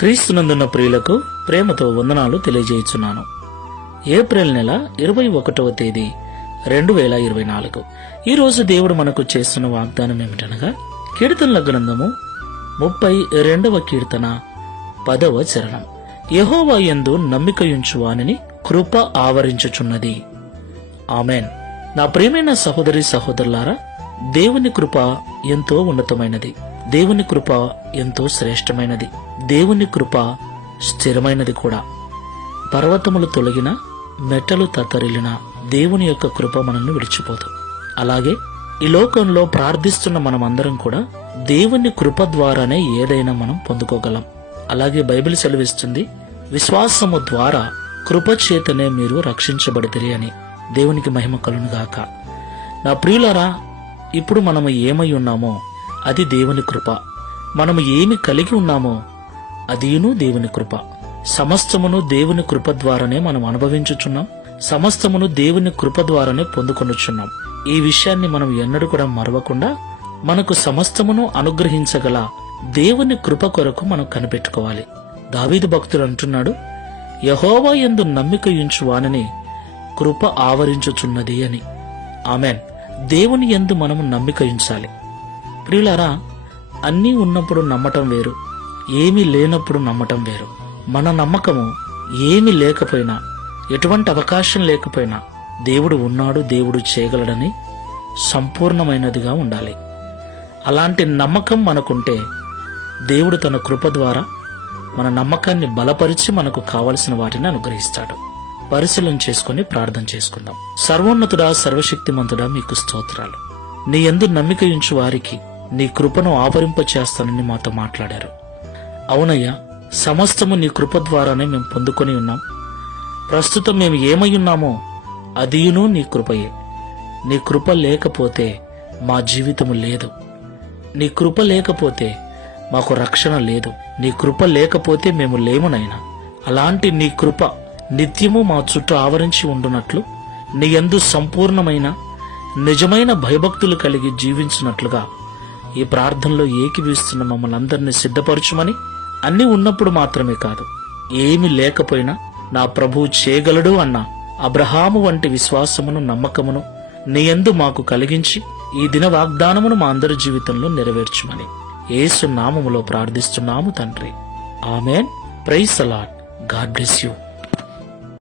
క్రీస్తునందున్న ప్రియులకు ప్రేమతో వందనాలు తెలియజేయుచున్నాను. ఏప్రిల్ నెల 21వ తేదీ 2024. ఈ రోజు దేవుడు మనకు చేస్తున్న వాగ్దానం ఏమిటనగా, కీర్తనల గ్రంథము 32వ కీర్తన 10వ చరణం. యెహోవా యందు నమ్మికయుంచు వానిని కృప ఆవరించుచున్నది. ఆమెన్. నా ప్రియమైన సహోదరి సహోదరులారా, దేవుని కృప ఎంతో ఉన్నతమైనది. దేవుని కృప ఎంతో శ్రేష్టమైనది. దేవుని కృప స్థిరమైనది కూడా. పర్వతములు తొలగిన, మెట్టలు తత్తరిల్లిన దేవుని యొక్క కృప మనల్ని విడిచిపోదు. అలాగే ఈ లోకంలో ప్రార్థిస్తున్న మనమందరం కూడా దేవుని కృప ద్వారానే ఏదైనా మనం పొందుకోగలం. అలాగే బైబిల్ సెలవిస్తుంది, విశ్వాసము ద్వారా కృప చేతనే మీరు రక్షించబడితిరి అని. దేవునికి మహిమ కలుగునుగాక. నా ప్రియులారా, ఇప్పుడు మనము ఏమై ఉన్నామో అది దేవుని కృప. మనము ఏమి కలిగి ఉన్నామో అదియును దేవుని కృప. సమస్తమును దేవుని కృప ద్వారానే మనం అనుభవించుచున్నాం. సమస్తమును దేవుని కృప ద్వారానే పొందుకొనుచున్నాం. ఈ విషయాన్ని మనం ఎన్నడూ కూడా మరవకుండా మనకు సమస్తమును అనుగ్రహించగల దేవుని కృప కొరకు మనం కనిపెట్టుకోవాలి. దావీదు భక్తుడు అంటున్నాడు, యెహోవా యందు నమ్మికయుంచు వానిని కృప ఆవరించుచున్నది అని. ఆమెన్. దేవుని యందు మనము నమ్మికయుంచాలి. ప్రియులారా, అన్నీ ఉన్నప్పుడు నమ్మటం వేరు, ఏమీ లేనప్పుడు నమ్మటం వేరు. మన నమ్మకము ఏమీ లేకపోయినా, ఎటువంటి అవకాశం లేకపోయినా దేవుడు ఉన్నాడు, దేవుడు చేయగలడని సంపూర్ణమైనదిగా ఉండాలి. అలాంటి నమ్మకం మనకుంటే దేవుడు తన కృప ద్వారా మన నమ్మకాన్ని బలపరిచి మనకు కావలసిన వాటిని అనుగ్రహిస్తాడు. పరిశీలన చేసుకుని ప్రార్థన చేసుకుందాం. సర్వోన్నతుడా, సర్వశక్తిమంతుడా, మీకు స్తోత్రాలు. నీ యందు నమ్మికయుంచు వారికి నీ కృపను ఆవరింప చేస్తానని మాతో మాట్లాడారు. అవునయ్యా, సమస్తము నీ కృప ద్వారానే మేము పొందుకొని ఉన్నాం. ప్రస్తుతం మేము ఏమై ఉన్నామో అదియును నీ కృపయే. నీ కృప లేకపోతే మా జీవితము లేదు. నీ కృప లేకపోతే మాకు రక్షణ లేదు. నీ కృప లేకపోతే మేము లేమునైనా. అలాంటి నీ కృప నిత్యము మా చుట్టూ ఆవరించి ఉండునట్లు, నీ యందు సంపూర్ణమైన నిజమైన భయభక్తులు కలిగి జీవించినట్లుగా ఈ ప్రార్థనలో ఏకీభవిస్తున్న మమ్మల్ని అందరినీ సిద్ధపరచుమని, అన్నీ ఉన్నప్పుడు మాత్రమే కాదు, ఏమీ లేకపోయినా నా ప్రభువు చేయగలడు అన్న అబ్రహాము వంటి విశ్వాసమును, నమ్మకమును నీ యందు మాకు కలిగించి ఈ దిన వాగ్దానమును మా అందరి జీవితంలో నెరవేర్చుమని యేసు నామములో ప్రార్థిస్తున్నాము తండ్రి. Amen. Praise the lord. God bless you.